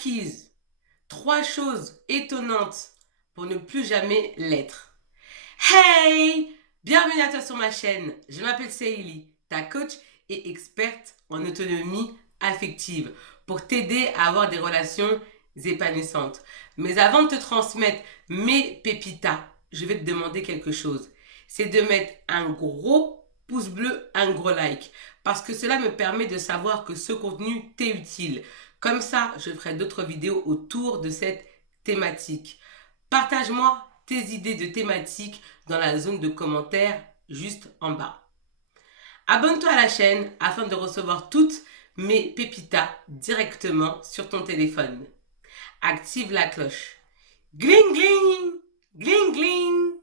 acquise. 3 choses étonnantes pour ne plus jamais l'être. Hey! Bienvenue à toi sur ma chaîne. Je m'appelle Seili, ta coach et experte en autonomie affective pour t'aider à avoir des relations épanouissantes. Mais avant de te transmettre mes pépitas, je vais te demander quelque chose. C'est de mettre un gros pouce bleu, un gros like. Parce que cela me permet de savoir que ce contenu t'est utile. Comme ça, je ferai d'autres vidéos autour de cette thématique. Partage-moi tes idées de thématiques dans la zone de commentaires juste en bas. Abonne-toi à la chaîne afin de recevoir toutes mes pépitas directement sur ton téléphone. Active la cloche. Gling gling! Gling gling!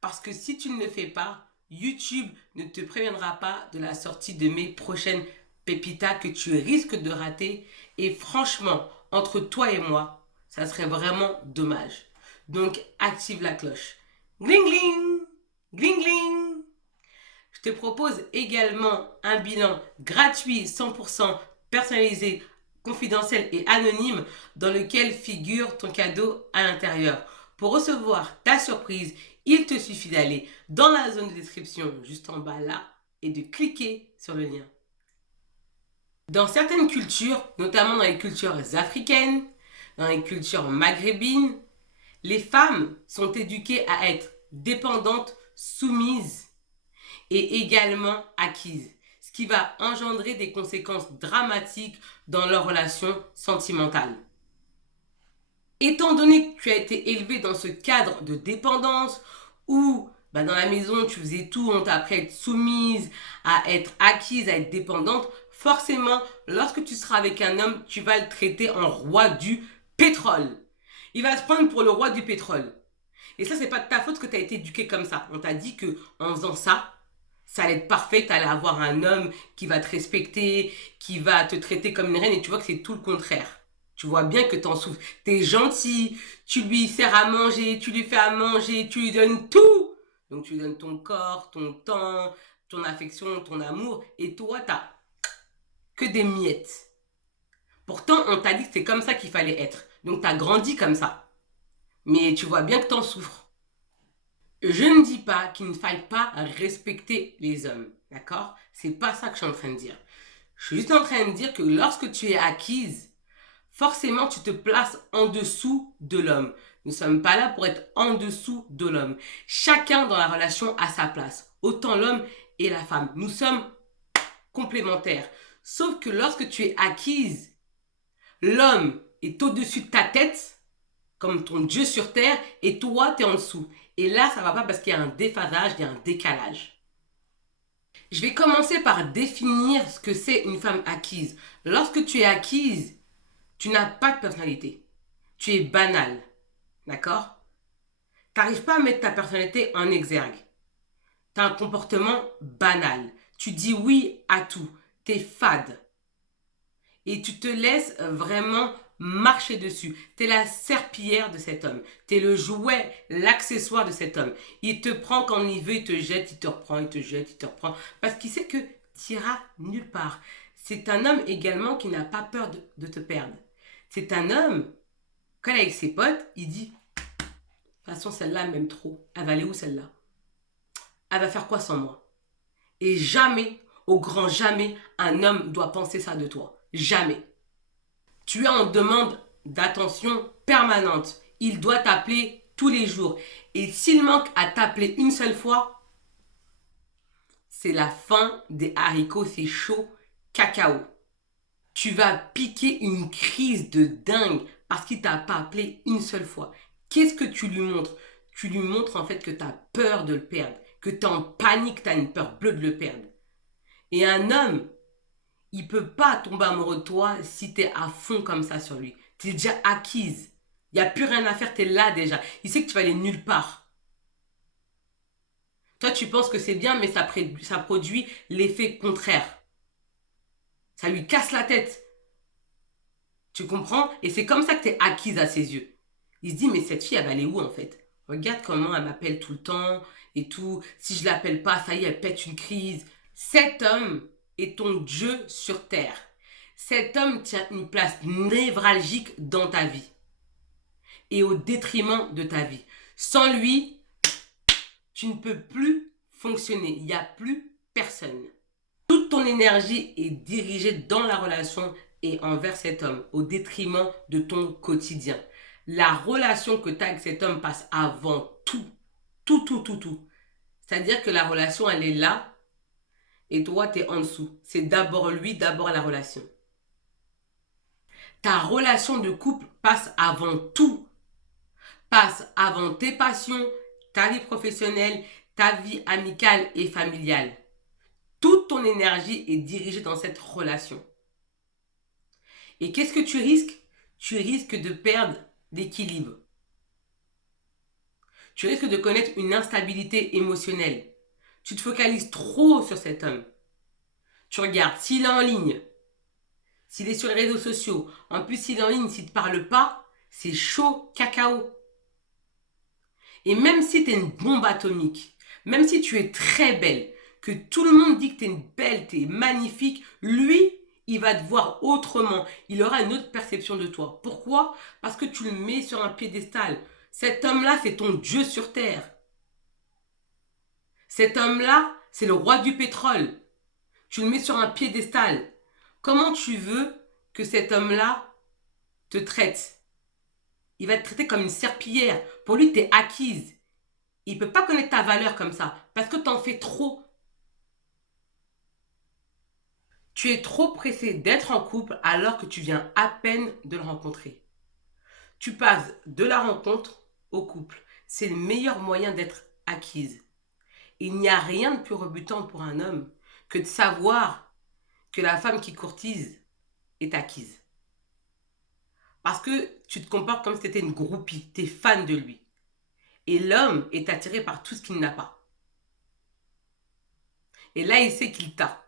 Parce que si tu ne le fais pas, YouTube ne te préviendra pas de la sortie de mes prochaines pépitas que tu risques de rater. Et franchement, entre toi et moi, ça serait vraiment dommage. Donc, active la cloche. Gling gling! Gling gling! Je te propose également un bilan gratuit, 100% personnalisé, confidentiel et anonyme dans lequel figure ton cadeau à l'intérieur. Pour recevoir ta surprise, il te suffit d'aller dans la zone de description juste en bas là et de cliquer sur le lien. Dans certaines cultures, notamment dans les cultures africaines, dans les cultures maghrébines, les femmes sont éduquées à être dépendantes, soumises et également acquises, ce qui va engendrer des conséquences dramatiques dans leurs relations sentimentales. Étant donné que tu as été élevé dans ce cadre de dépendance où dans la maison tu faisais tout, on t'a appris à être soumise, à être acquise, à être dépendante, forcément lorsque tu seras avec un homme, tu vas le traiter en roi du pétrole. Il va se prendre pour le roi du pétrole. Et ça, c'est pas de ta faute que tu as été éduqué comme ça. On t'a dit que en faisant ça, ça allait être parfait, tu allais avoir un homme qui va te respecter, qui va te traiter comme une reine, et tu vois que c'est tout le contraire. Tu vois bien que t'en souffres. T'es gentil, tu lui sers à manger, tu lui fais à manger, tu lui donnes tout. Donc tu lui donnes ton corps, ton temps, ton affection, ton amour, et toi, t'as que des miettes. Pourtant, on t'a dit que c'est comme ça qu'il fallait être. Donc t'as grandi comme ça. Mais tu vois bien que t'en souffres. Je ne dis pas qu'il ne faille pas respecter les hommes, d'accord? C'est pas ça que je suis en train de dire. Je suis juste en train de dire que lorsque tu es acquise, forcément tu te places en dessous de l'homme. Nous ne sommes pas là pour être en dessous de l'homme. Chacun dans la relation a sa place, autant l'homme et la femme. Nous sommes complémentaires. Sauf que lorsque tu es acquise, l'homme est au-dessus de ta tête, comme ton Dieu sur terre, et toi, tu es en dessous. Et là, ça ne va pas parce qu'il y a un déphasage, il y a un décalage. Je vais commencer par définir ce que c'est une femme acquise. Lorsque tu es acquise, tu n'as pas de personnalité. Tu es banal. D'accord? Tu n'arrives pas à mettre ta personnalité en exergue. Tu as un comportement banal. Tu dis oui à tout. Tu es fade. Et tu te laisses vraiment marcher dessus. Tu es la serpillière de cet homme. Tu es le jouet, l'accessoire de cet homme. Il te prend quand il veut, il te jette, il te reprend, il te jette, il te reprend. Parce qu'il sait que tu iras nulle part. C'est un homme également qui n'a pas peur de te perdre. C'est un homme, quand il est avec ses potes, il dit, de toute façon, celle-là m'aime trop. Elle va aller où celle-là? Elle va faire quoi sans moi? Et jamais, au grand jamais, un homme doit penser ça de toi. Jamais. Tu es en demande d'attention permanente. Il doit t'appeler tous les jours. Et s'il manque à t'appeler une seule fois, c'est la fin des haricots, c'est chaud, cacao. Tu vas piquer une crise de dingue parce qu'il t'a pas appelé une seule fois. Qu'est-ce que tu lui montres? Tu lui montres en fait que tu as peur de le perdre, que tu es en panique, tu as une peur bleue de le perdre. Et un homme, il peut pas tomber amoureux de toi si tu es à fond comme ça sur lui. Tu es déjà acquise. Il n'y a plus rien à faire, tu es là déjà. Il sait que tu vas aller nulle part. Toi, tu penses que c'est bien, mais ça produit l'effet contraire. Ça lui casse la tête. Tu comprends? Et c'est comme ça que tu es acquise à ses yeux. Il se dit, mais cette fille, elle va aller où en fait? Regarde comment elle m'appelle tout le temps et tout. Si je l'appelle pas, ça y est, elle pète une crise. Cet homme est ton Dieu sur terre. Cet homme tient une place névralgique dans ta vie et au détriment de ta vie. Sans lui, tu ne peux plus fonctionner. Il n'y a plus personne. Toute ton énergie est dirigée dans la relation et envers cet homme, au détriment de ton quotidien. La relation que tu as avec cet homme passe avant tout. Tout, tout, tout, tout. C'est-à-dire que la relation, elle est là et toi, tu es en dessous. C'est d'abord lui, d'abord la relation. Ta relation de couple passe avant tout. Passe avant tes passions, ta vie professionnelle, ta vie amicale et familiale. Toute ton énergie est dirigée dans cette relation. Et qu'est-ce que tu risques? Tu risques de perdre l'équilibre. Tu risques de connaître une instabilité émotionnelle. Tu te focalises trop sur cet homme. Tu regardes s'il est en ligne, s'il est sur les réseaux sociaux. En plus, s'il est en ligne, s'il ne te parle pas, c'est chaud cacao. Et même si tu es une bombe atomique, même si tu es très belle, que tout le monde dit que tu es une belle, tu es magnifique, lui, il va te voir autrement. Il aura une autre perception de toi. Pourquoi? Parce que tu le mets sur un piédestal. Cet homme-là, c'est ton Dieu sur terre. Cet homme-là, c'est le roi du pétrole. Tu le mets sur un piédestal. Comment tu veux que cet homme-là te traite? Il va te traiter comme une serpillière. Pour lui, tu es acquise. Il ne peut pas connaître ta valeur comme ça parce que tu en fais trop. Tu es trop pressé d'être en couple alors que tu viens à peine de le rencontrer. Tu passes de la rencontre au couple. C'est le meilleur moyen d'être acquise. Il n'y a rien de plus rebutant pour un homme que de savoir que la femme qui courtise est acquise. Parce que tu te comportes comme si tu étais une groupie, tu es fan de lui. Et l'homme est attiré par tout ce qu'il n'a pas. Et là, il sait qu'il t'a.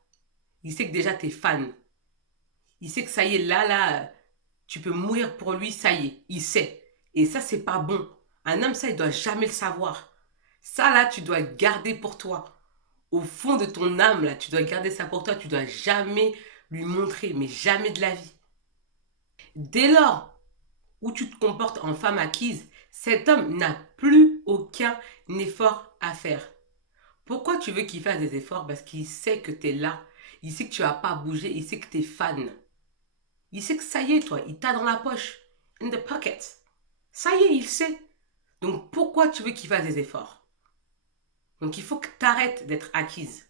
Il sait que déjà tu es fan. Il sait que ça y est, là, tu peux mourir pour lui, ça y est. Il sait. Et ça, c'est pas bon. Un homme, ça, il doit jamais le savoir. Ça, là, tu dois garder pour toi. Au fond de ton âme, là, tu dois garder ça pour toi. Tu dois jamais lui montrer, mais jamais de la vie. Dès lors où tu te comportes en femme acquise, cet homme n'a plus aucun effort à faire. Pourquoi tu veux qu'il fasse des efforts? Parce qu'il sait que tu es là. Il sait que tu vas pas bouger. Il sait que tu es fan. Il sait que ça y est, toi, il t'a dans la poche. In the pocket. Ça y est, il sait. Donc pourquoi tu veux qu'il fasse des efforts? Donc il faut que tu arrêtes d'être acquise.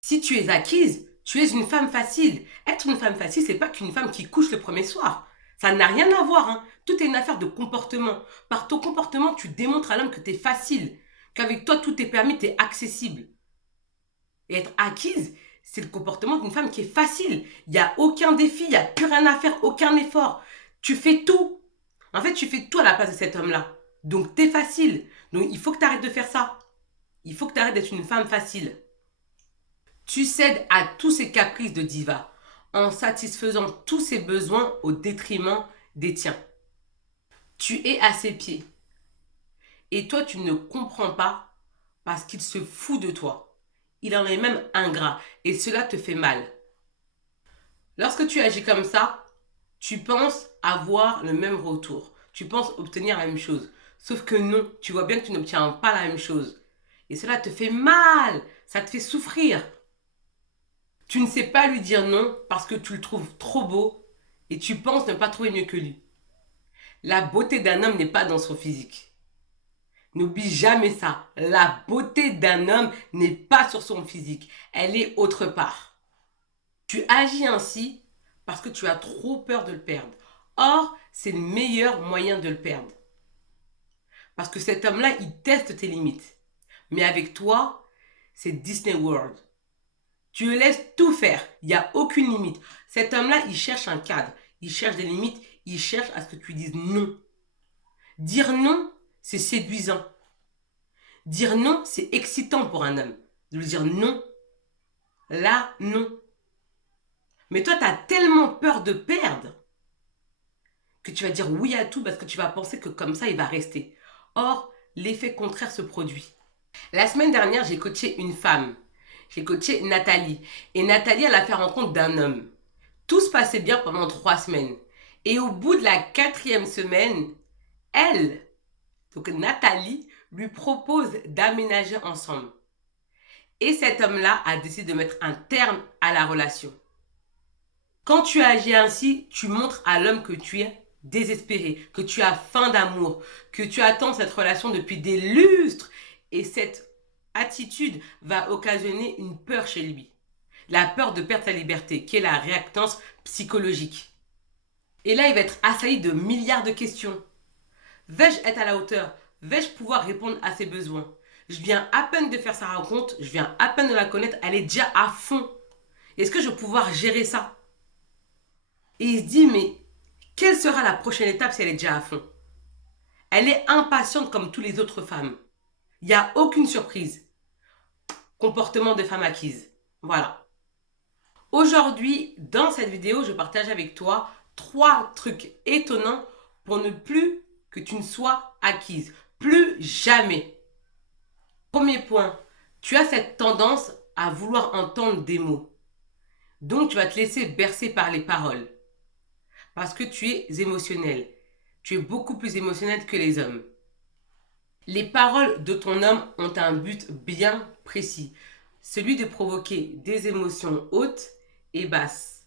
Si tu es acquise, tu es une femme facile. Être une femme facile, c'est pas qu'une femme qui couche le premier soir. Ça n'a rien à voir. Hein. Tout est une affaire de comportement. Par ton comportement, tu démontres à l'homme que tu es facile. Qu'avec toi, tout est permis, tu es accessible. Et être acquise, c'est le comportement d'une femme qui est facile. Il n'y a aucun défi, il n'y a plus rien à faire, aucun effort. Tu fais tout. En fait, tu fais tout à la place de cet homme-là. Donc, t'es facile. Donc, il faut que tu arrêtes de faire ça. Il faut que tu arrêtes d'être une femme facile. Tu cèdes à tous ces caprices de diva en satisfaisant tous ses besoins au détriment des tiens. Tu es à ses pieds. Et toi, tu ne comprends pas parce qu'il se fout de toi. Il en est même ingrat et cela te fait mal. Lorsque tu agis comme ça, tu penses avoir le même retour. Tu penses obtenir la même chose. Sauf que non, tu vois bien que tu n'obtiens pas la même chose. Et cela te fait mal, ça te fait souffrir. Tu ne sais pas lui dire non parce que tu le trouves trop beau et tu penses ne pas trouver mieux que lui. La beauté d'un homme n'est pas dans son physique. N'oublie jamais ça. La beauté d'un homme n'est pas sur son physique. Elle est autre part. Tu agis ainsi parce que tu as trop peur de le perdre. Or, c'est le meilleur moyen de le perdre. Parce que cet homme-là, il teste tes limites. Mais avec toi, c'est Disney World. Tu le laisses tout faire. Il n'y a aucune limite. Cet homme-là, il cherche un cadre. Il cherche des limites. Il cherche à ce que tu dises non. Dire non, c'est séduisant. Dire non, c'est excitant pour un homme. De lui dire non. Là, non. Mais toi, tu as tellement peur de perdre que tu vas dire oui à tout parce que tu vas penser que comme ça, il va rester. Or, l'effet contraire se produit. La semaine dernière, j'ai coaché une femme j'ai coaché Nathalie. Et Nathalie, elle a fait rencontre d'un homme. Tout se passait bien pendant 3 semaines. Et au bout de la 4e semaine, elle, donc Nathalie, lui propose d'aménager ensemble. Et cet homme-là a décidé de mettre un terme à la relation. Quand tu agis ainsi, tu montres à l'homme que tu es désespéré, que tu as faim d'amour, que tu attends cette relation depuis des lustres. Et cette attitude va occasionner une peur chez lui. La peur de perdre sa liberté, qui est la réactance psychologique. Et là, il va être assailli de milliards de questions. Vais-je être à la hauteur? Vais-je pouvoir répondre à ses besoins? Je viens à peine de faire sa rencontre, je viens à peine de la connaître, elle est déjà à fond. Est-ce que je vais pouvoir gérer ça? Et il se dit, mais quelle sera la prochaine étape si elle est déjà à fond? Elle est impatiente comme toutes les autres femmes. Il n'y a aucune surprise. Comportement de femme acquise. Voilà. Aujourd'hui, dans cette vidéo, je partage avec toi 3 trucs étonnants pour ne plus que tu ne sois acquise. Plus jamais. Premier point, tu as cette tendance à vouloir entendre des mots. Donc, tu vas te laisser bercer par les paroles. Parce que tu es émotionnel. Tu es beaucoup plus émotionnel que les hommes. Les paroles de ton homme ont un but bien précis. Celui de provoquer des émotions hautes et basses.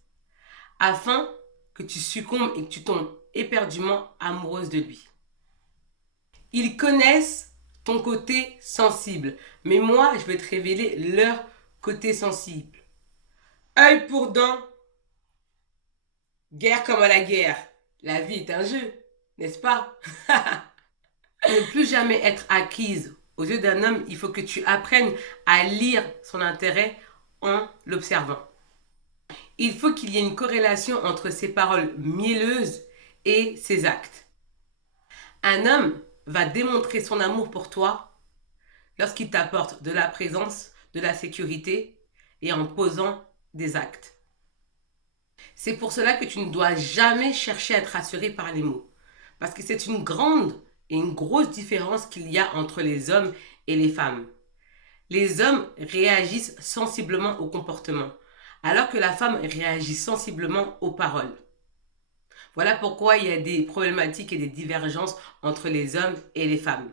Afin que tu succombes et que tu tombes éperdument amoureuse de lui. Ils connaissent ton côté sensible. Mais moi, je vais te révéler leur côté sensible. Œil pour dent. Guerre comme à la guerre. La vie est un jeu, n'est-ce pas? Ne plus jamais être acquise aux yeux d'un homme, il faut que tu apprennes à lire son intérêt en l'observant. Il faut qu'il y ait une corrélation entre ses paroles mielleuses et ses actes. Un homme va démontrer son amour pour toi lorsqu'il t'apporte de la présence, de la sécurité et en posant des actes. C'est pour cela que tu ne dois jamais chercher à être rassuré par les mots. Parce que c'est une grande et une grosse différence qu'il y a entre les hommes et les femmes. Les hommes réagissent sensiblement au comportement, alors que la femme réagit sensiblement aux paroles. Voilà pourquoi il y a des problématiques et des divergences entre les hommes et les femmes.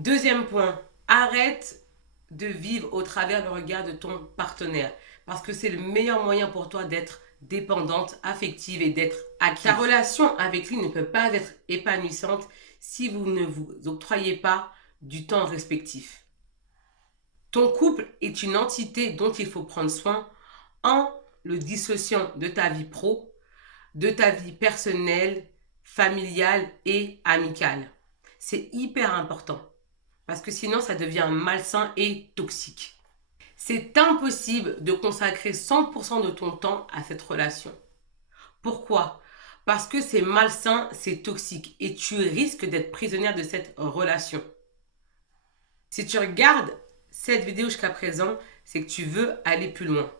Deuxième point, arrête de vivre au travers le regard de ton partenaire, parce que c'est le meilleur moyen pour toi d'être dépendante, affective et d'être acquise. Ta relation avec lui ne peut pas être épanouissante si vous ne vous octroyez pas du temps respectif. Ton couple est une entité dont il faut prendre soin en le dissociant de ta vie pro, de ta vie personnelle, familiale et amicale. C'est hyper important parce que sinon ça devient malsain et toxique. C'est impossible de consacrer 100% de ton temps à cette relation. Pourquoi? Parce que c'est malsain, c'est toxique et tu risques d'être prisonnière de cette relation. Si tu regardes cette vidéo jusqu'à présent, c'est que tu veux aller plus loin.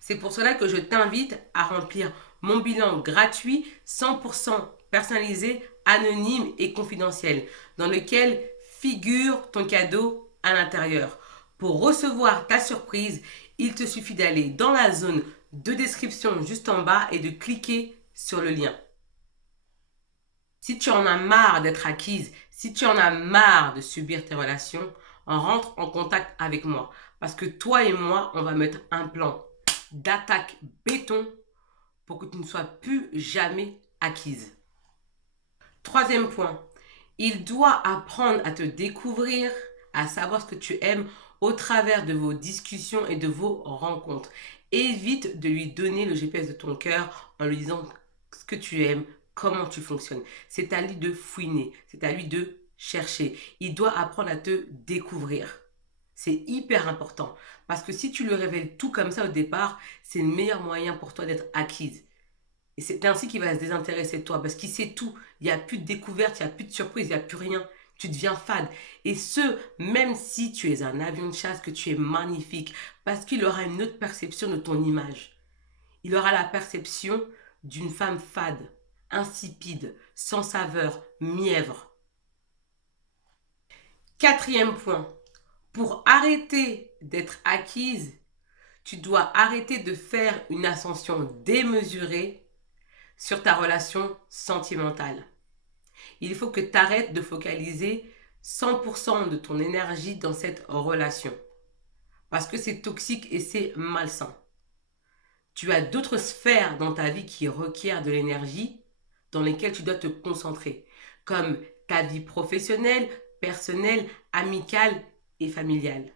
C'est pour cela que je t'invite à remplir mon bilan gratuit, 100% personnalisé, anonyme et confidentiel, dans lequel figure ton cadeau à l'intérieur. Pour recevoir ta surprise, il te suffit d'aller dans la zone de description juste en bas et de cliquer sur le lien. Si tu en as marre d'être acquise, si tu en as marre de subir tes relations, rentre en contact avec moi. Parce que toi et moi, on va mettre un plan d'attaque béton pour que tu ne sois plus jamais acquise. Troisième point, il doit apprendre à te découvrir, à savoir ce que tu aimes au travers de vos discussions et de vos rencontres. Évite de lui donner le GPS de ton cœur en lui disant ce que tu aimes, comment tu fonctionnes. C'est à lui de fouiner, c'est à lui de chercher. Il doit apprendre à te découvrir. C'est hyper important parce que si tu lui révèles tout comme ça au départ, c'est le meilleur moyen pour toi d'être acquise. Et c'est ainsi qu'il va se désintéresser de toi parce qu'il sait tout. Il n'y a plus de découverte, il n'y a plus de surprise, il n'y a plus rien. Tu deviens fade. Et ce, même si tu es un avion de chasse, que tu es magnifique, parce qu'il aura une autre perception de ton image. Il aura la perception d'une femme fade, insipide, sans saveur, mièvre. Quatrième point, pour arrêter d'être acquise, Tu dois arrêter de faire une ascension démesurée sur ta relation sentimentale. Il faut que tu arrêtes de focaliser 100% de ton énergie dans cette relation. Parce que c'est toxique et c'est malsain. Tu as d'autres sphères dans ta vie qui requièrent de l'énergie, dans lesquelles tu dois te concentrer, comme ta vie professionnelle, personnelle, amicale et familiale.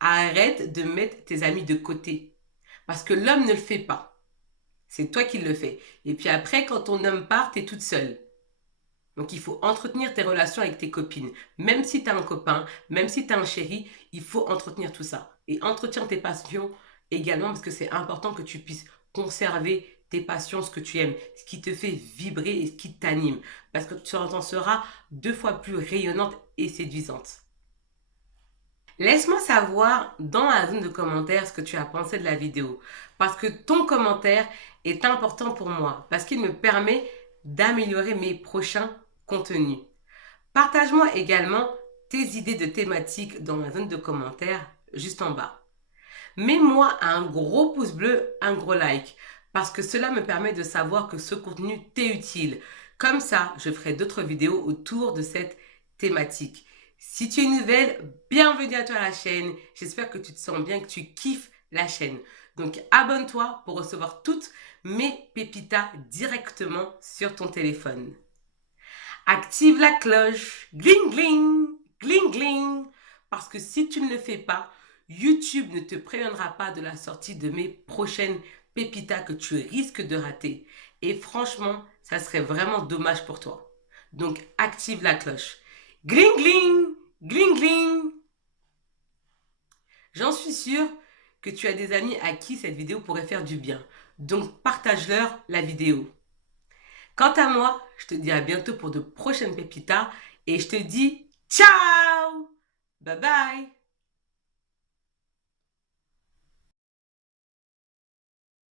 Arrête de mettre tes amis de côté, parce que l'homme ne le fait pas. C'est toi qui le fais. Et puis après, quand ton homme part, tu es toute seule. Donc il faut entretenir tes relations avec tes copines. Même si tu as un copain, même si tu as un chéri, il faut entretenir tout ça. Et entretiens tes passions également, parce que c'est important que tu puisses conserver tes passions, ce que tu aimes, ce qui te fait vibrer et ce qui t'anime. Parce que tu en seras 2 fois plus rayonnante et séduisante. Laisse-moi savoir dans la zone de commentaires ce que tu as pensé de la vidéo. Parce que ton commentaire est important pour moi. Parce qu'il me permet d'améliorer mes prochains contenus. Partage-moi également tes idées de thématiques dans la zone de commentaires juste en bas. Mets-moi un gros pouce bleu, un gros like. Parce que cela me permet de savoir que ce contenu t'est utile. Comme ça, je ferai d'autres vidéos autour de cette thématique. Si tu es nouvelle, bienvenue à toi à la chaîne. J'espère que tu te sens bien, que tu kiffes la chaîne. Donc abonne-toi pour recevoir toutes mes pépitas directement sur ton téléphone. Active la cloche, gling gling, gling gling. Parce que si tu ne le fais pas, YouTube ne te préviendra pas de la sortie de mes prochaines pépitas que tu risques de rater. Et franchement, ça serait vraiment dommage pour toi. Donc active la cloche. Gling gling, gling gling. J'en suis sûre que tu as des amis à qui cette vidéo pourrait faire du bien. Donc partage-leur la vidéo. Quant à moi, je te dis à bientôt pour de prochaines pépitas et je te dis ciao! Bye bye!